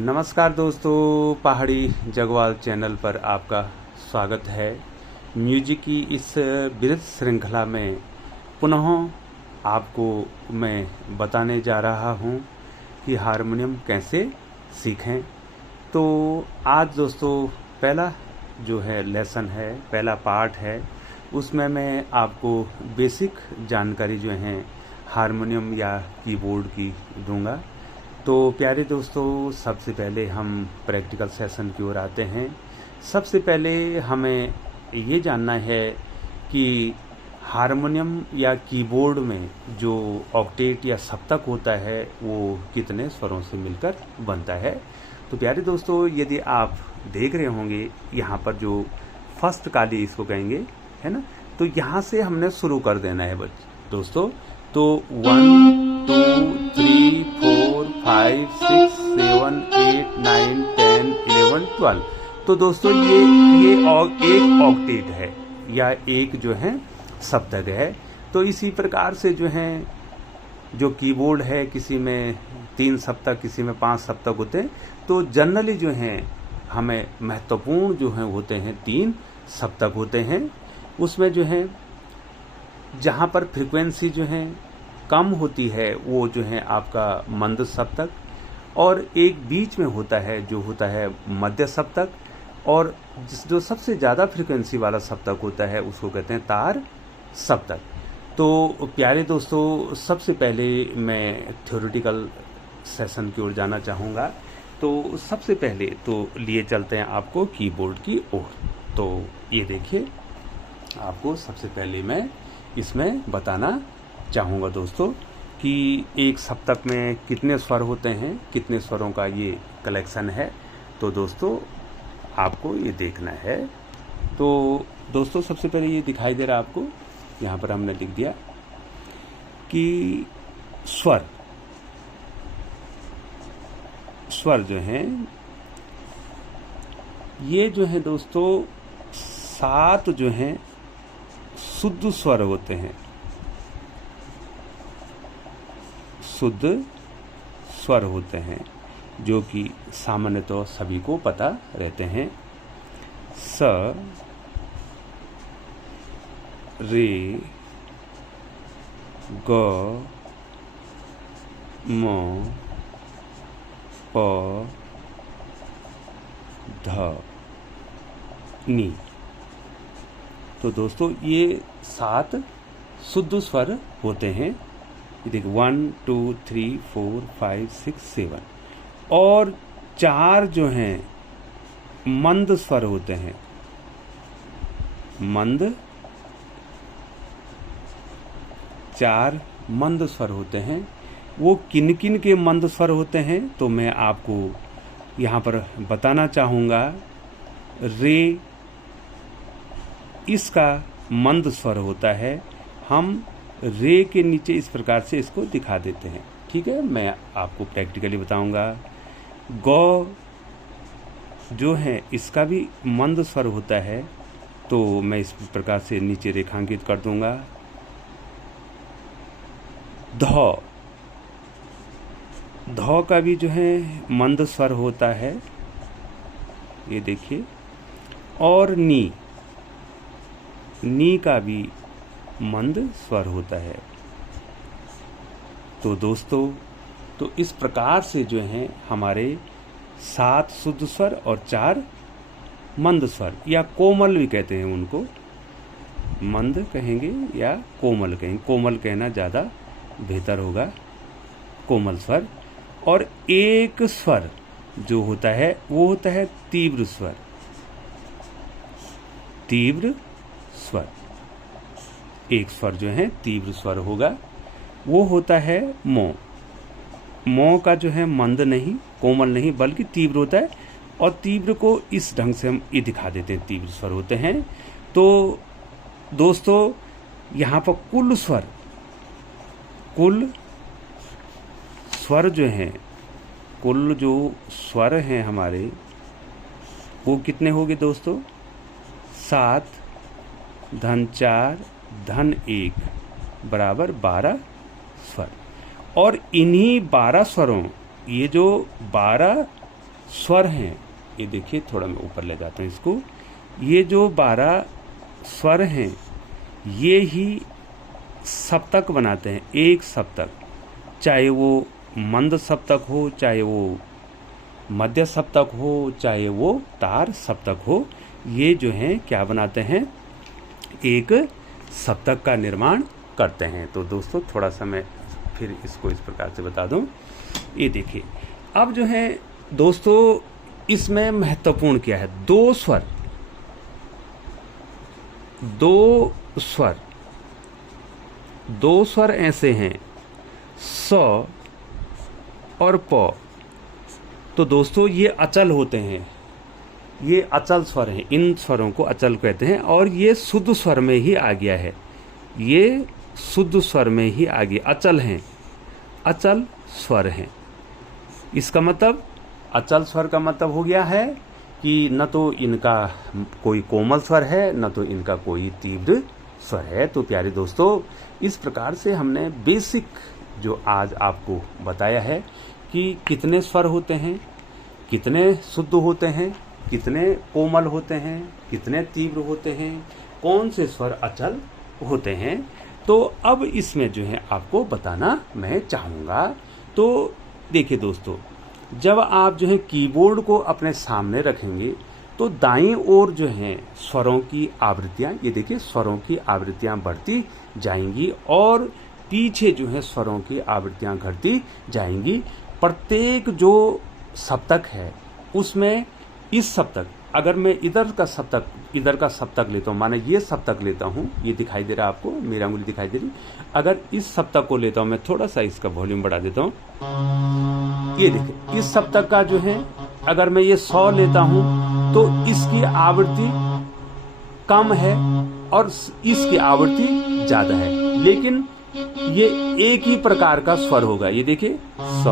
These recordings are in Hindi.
नमस्कार दोस्तों, पहाड़ी जगवाल चैनल पर आपका स्वागत है। म्यूजिक की इस विविध श्रृंखला में पुनः आपको मैं बताने जा रहा हूं कि हारमोनियम कैसे सीखें। तो आज दोस्तों पहला जो है लेसन है, पहला पार्ट है, उसमें मैं आपको बेसिक जानकारी जो है हारमोनियम या कीबोर्ड की दूंगा। तो प्यारे दोस्तों, सबसे पहले हम प्रैक्टिकल सेशन की ओर आते हैं। सबसे पहले हमें ये जानना है कि हारमोनियम या कीबोर्ड में जो ऑक्टेट या सप्तक होता है वो कितने स्वरों से मिलकर बनता है। तो प्यारे दोस्तों, यदि आप देख रहे होंगे यहाँ पर जो फर्स्ट काली इसको कहेंगे, है ना, तो यहाँ से हमने शुरू कर देना है दोस्तों। तो 1 2 3 4 5 6 7 8 9 10 11 12। तो दोस्तों ये एक ऑक्टेट है या एक जो है सप्तक है। तो इसी प्रकार से जो है जो कीबोर्ड है, किसी में 3 सप्तक, किसी में 5 सप्तक होते हैं। तो जनरली जो है हमें महत्वपूर्ण जो है होते हैं 3 सप्तक होते हैं। उसमें जो है जहाँ पर फ्रीक्वेंसी जो है कम होती है वो जो है आपका मंद सप्तक, और एक बीच में होता है जो होता है मध्य सप्तक, और जो सबसे ज़्यादा फ्रीक्वेंसी वाला सप्तक होता है उसको कहते हैं तार सप्तक। तो प्यारे दोस्तों, सबसे पहले मैं थ्योरेटिकल सेशन की ओर जाना चाहूँगा। तो सबसे पहले तो लिए चलते हैं आपको कीबोर्ड की ओर। तो ये देखिए, आपको सबसे पहले मैं इसमें बताना चाहूँगा दोस्तों कि एक सप्तक में कितने स्वर होते हैं, कितने स्वरों का ये कलेक्शन है। तो दोस्तों आपको ये देखना है। तो दोस्तों सबसे पहले ये दिखाई दे रहा है आपको, यहाँ पर हमने लिख दिया कि स्वर जो हैं ये जो है दोस्तों 7 जो हैं शुद्ध स्वर होते हैं। शुद्ध स्वर होते हैं जो कि सामान्यतः सभी को पता रहते हैं। स, रे, ग, म, प, ध, नी। तो दोस्तों ये 7 शुद्ध स्वर होते हैं। ये देखिए 1 2 3 4 5 6 7, और 4 जो हैं मंद स्वर होते हैं। मंद 4 मंद स्वर होते हैं। वो किन किन के मंद स्वर होते हैं तो मैं आपको यहाँ पर बताना चाहूँगा। रे इसका मंद स्वर होता है। हम रे के नीचे इस प्रकार से इसको दिखा देते हैं, ठीक है। मैं आपको प्रैक्टिकली बताऊंगा। गौ जो है इसका भी मंद स्वर होता है, तो मैं इस प्रकार से नीचे रेखांकित कर दूंगा। ध का भी जो है मंद स्वर होता है, ये देखिए। और नी का भी मंद स्वर होता है। तो दोस्तों, तो इस प्रकार से जो है हमारे 7 शुद्ध स्वर और 4 मंद स्वर, या कोमल भी कहते हैं उनको। मंद कहेंगे या कोमल कहेंगे, कोमल कहना ज़्यादा बेहतर होगा, कोमल स्वर। और एक स्वर जो होता है वो होता है तीव्र स्वर। तीव्र स्वर, एक स्वर जो है तीव्र स्वर होगा, वो होता है मो। मो का जो है मंद नहीं, कोमल नहीं, बल्कि तीव्र होता है। और तीव्र को इस ढंग से हम ये दिखा देते हैं, तीव्र स्वर होते हैं। तो दोस्तों यहाँ पर कुल स्वर जो हैं, कुल जो स्वर हैं हमारे, वो कितने होंगे दोस्तों? 7 धन 4 धन 1 बराबर 12 स्वर। और इन्हीं 12 स्वरों, ये जो 12 स्वर हैं, ये देखिए, थोड़ा मैं ऊपर ले जाता हूँ इसको, ये जो 12 स्वर हैं ये ही सप्तक बनाते हैं, एक सप्तक, चाहे वो मंद सप्तक हो, चाहे वो मध्य सप्तक हो, चाहे वो तार सप्तक हो, ये जो हैं क्या बनाते हैं, एक सप्तक का निर्माण करते हैं। तो दोस्तों थोड़ा सा मैं फिर इसको इस प्रकार से बता दूं। ये देखिए, अब जो है दोस्तों इसमें महत्वपूर्ण क्या है, दो स्वर ऐसे हैं, स और प। तो दोस्तों ये अचल होते हैं, ये अचल स्वर हैं, इन स्वरों को अचल कहते हैं। और ये शुद्ध स्वर में ही आ गया है, ये शुद्ध स्वर में ही आ गया, अचल हैं, अचल स्वर हैं। इसका मतलब, अचल स्वर का मतलब हो गया है कि न तो इनका कोई कोमल स्वर है, न तो इनका कोई तीव्र स्वर है। तो प्यारे दोस्तों, इस प्रकार से हमने बेसिक जो आज आपको बताया है कि कितने स्वर होते हैं, कितने शुद्ध होते हैं, कितने कोमल होते हैं, कितने तीव्र होते हैं, कौन से स्वर अचल होते हैं। तो अब इसमें जो है आपको बताना मैं चाहूँगा। तो देखिए दोस्तों, जब आप जो है कीबोर्ड को अपने सामने रखेंगे तो दाईं ओर जो है स्वरों की आवृत्तियाँ, ये देखिए स्वरों की आवृत्तियाँ बढ़ती जाएंगी और पीछे जो है स्वरों की आवृत्तियाँ घटती जाएंगी। प्रत्येक जो सप्तक है उसमें इस सप्तक, अगर मैं इधर का सप्तक लेता हूँ, माने ये सप्तक लेता हूँ, ये दिखाई दे रहा है आपको, मेरी उंगली दिखाई दे रही, अगर इस सप्तक को लेता हूँ, मैं थोड़ा सा इसका वॉल्यूम बढ़ा देता हूँ, ये देखिए, इस सप्तक का जो है अगर मैं ये 100 लेता हूँ तो इसकी आवृत्ति कम है और इसकी आवृत्ति ज्यादा है, लेकिन ये एक ही प्रकार का स्वर होगा। ये देखिए, स,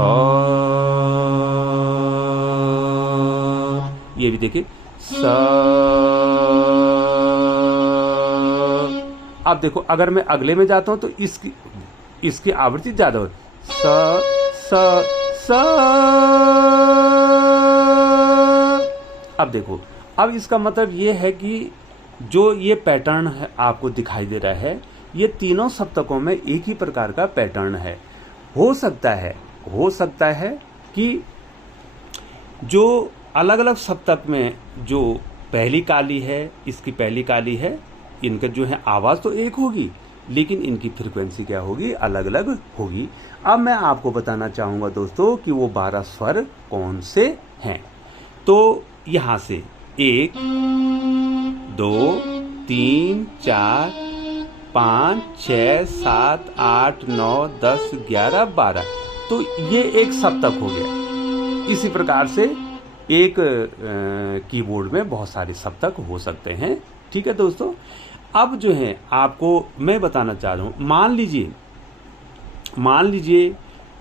ये भी देखिए, स। अब देखो, अगर मैं अगले में जाता हूं तो इसकी आवृत्ति ज्यादा होती, स स स। अब देखो, अब इसका मतलब ये है कि जो ये पैटर्न है आपको दिखाई दे रहा है, ये तीनों सप्तकों में एक ही प्रकार का पैटर्न है। हो सकता है कि जो अलग अलग सप्तक में जो पहली काली है, इसकी पहली काली है, इनका जो है आवाज़ तो एक होगी, लेकिन इनकी फ्रीक्वेंसी क्या होगी, अलग अलग होगी। अब मैं आपको बताना चाहूँगा दोस्तों कि वो 12 स्वर कौन से हैं। तो यहाँ से 1 2 3 4 5 6 7 8 9 10 11 12, तो ये एक सप्तक हो गया। इसी प्रकार से एक कीबोर्ड में बहुत सारे सप्तक हो सकते हैं। ठीक है दोस्तों, अब जो है आपको मैं बताना चाह रहा हूँ, मान लीजिए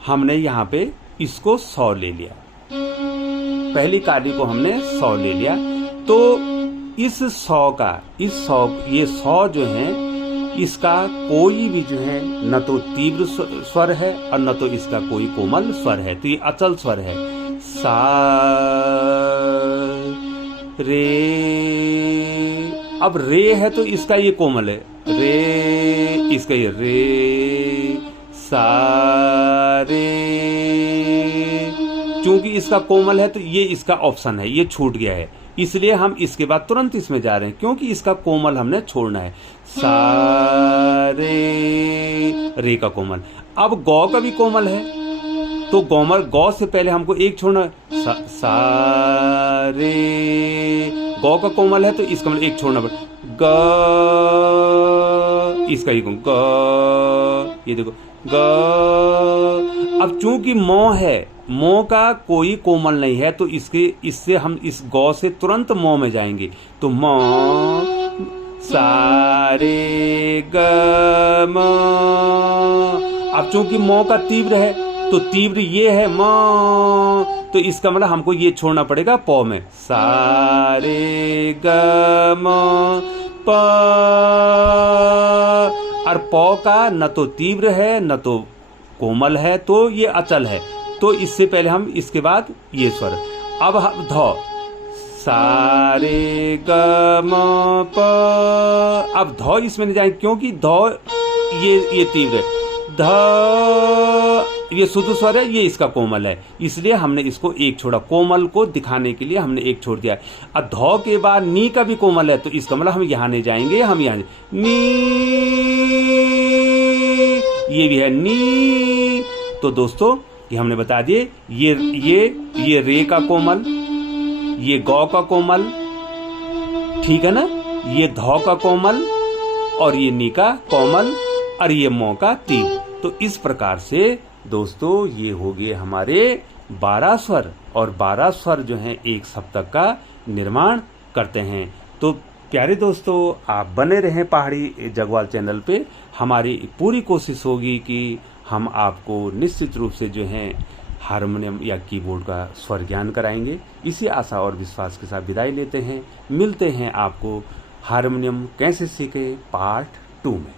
हमने यहाँ पे इसको 100 ले लिया, पहली काली को हमने 100 ले लिया, तो इस 100 ये 100 जो है, इसका कोई भी जो है न तो तीव्र स्वर है और न तो इसका कोई कोमल स्वर है, तो ये अचल स्वर है। सा रे, अब रे है तो इसका ये कोमल है, रे, इसका ये रे, सा रे, चूंकि इसका कोमल है तो ये इसका ऑप्शन है, ये छूट गया है, इसलिए हम इसके बाद तुरंत इसमें जा रहे हैं, क्योंकि इसका कोमल हमने छोड़ना है। सा रे का कोमल। अब गौ का भी कोमल है, तो गौ से पहले हमको एक छोड़ना है, सा रे, गौ का कोमल है तो इसका मतलब एक छोड़ना पड़ेगा, ग, इसका ही ग, ये देखो ग। अब चूंकि मो है, मो का कोई कोमल नहीं है, तो इससे हम इस गौ से तुरंत मो में जाएंगे, तो मो, सा रे ग म। अब चूंकि मो का तीव्र है, तो तीव्र ये है म, तो इसका मतलब हमको ये छोड़ना पड़ेगा पौ में, सा रे ग म प। और पौ का न तो तीव्र है न तो कोमल है, तो ये अचल है, तो इससे पहले हम इसके बाद ये स्वर। अब ध सा रे ग म प। अब ध इसमें नहीं जाएंगे क्योंकि ध ये तीव्र है, ध ये शुद्ध स्वर है, ये इसका कोमल है, इसलिए हमने इसको एक छोड़ा, कोमल को दिखाने के लिए हमने एक छोड़ दिया। अब ध के बाद नी का भी कोमल है, तो इसका मतलब हम यहां नहीं जाएंगे, हम यहां नी, ये भी है नी। तो दोस्तों ये हमने बता दिए, ये रे का कोमल, ये गौ का कोमल, ठीक है ना, ये ध का कोमल और ये नी का कोमल और ये मो का तीव्र। तो इस प्रकार से दोस्तों ये हो गए हमारे 12 स्वर, और 12 स्वर जो हैं एक सप्तक का निर्माण करते हैं। तो प्यारे दोस्तों आप बने रहें पहाड़ी जगवाल चैनल पे। हमारी पूरी कोशिश होगी कि हम आपको निश्चित रूप से जो है हारमोनियम या कीबोर्ड का स्वर ज्ञान कराएंगे। इसी आशा और विश्वास के साथ विदाई लेते हैं। मिलते हैं आपको हारमोनियम कैसे सीखे पार्ट 2 में।